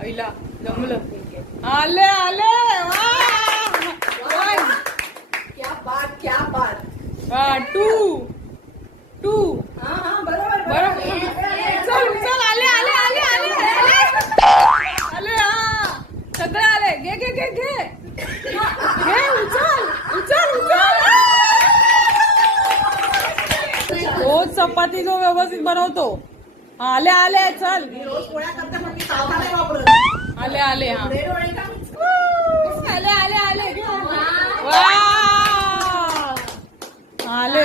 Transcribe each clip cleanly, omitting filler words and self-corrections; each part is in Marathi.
आईला जमलं. आले आले क्या बात क्या बात. 2 2 बरोबर. चल चल आले आले आले आले आले हा सगळे आले. घे घे घे घे घे उचल उचल उचल. तो चपाती जो व्यवस्थित बनवतो. आले आले चल. आले आले हा आले आले आले वा आले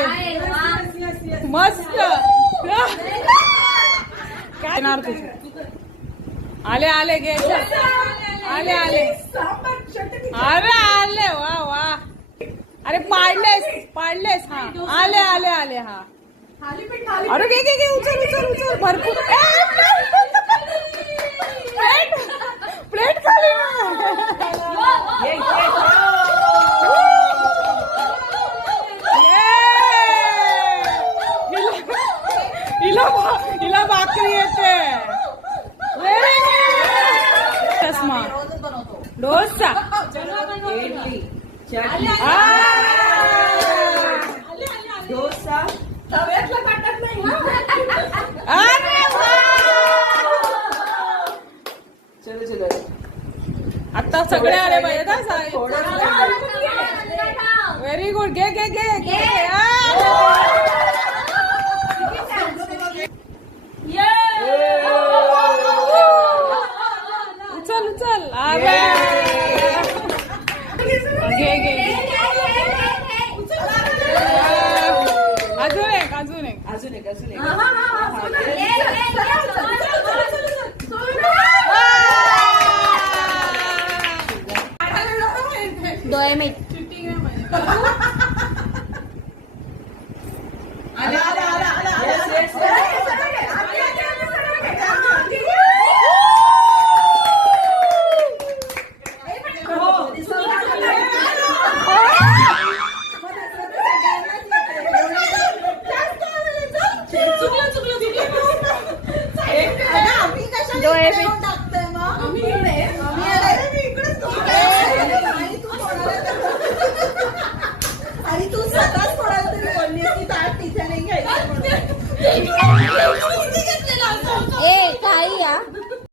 मस्त. काय येणार तुझे. आले आले घे आले आले अरे आले वा वा. अरे पाडलेस हा आले आले आले हा. अरे घे घे घे उचल उचल उचल भरपूर. प्लेट खाली. हिला भाकरी येते. चष्मा डोसा डोसा तव्यातला काटत नाही. अरे चलो चलो. आता सगळे आले पाहिजे. Very good. घे घे घे घे. उचल उचल. अरे घे घे अजून एक अजून एक अजून एक अजून एक. दोय मीठ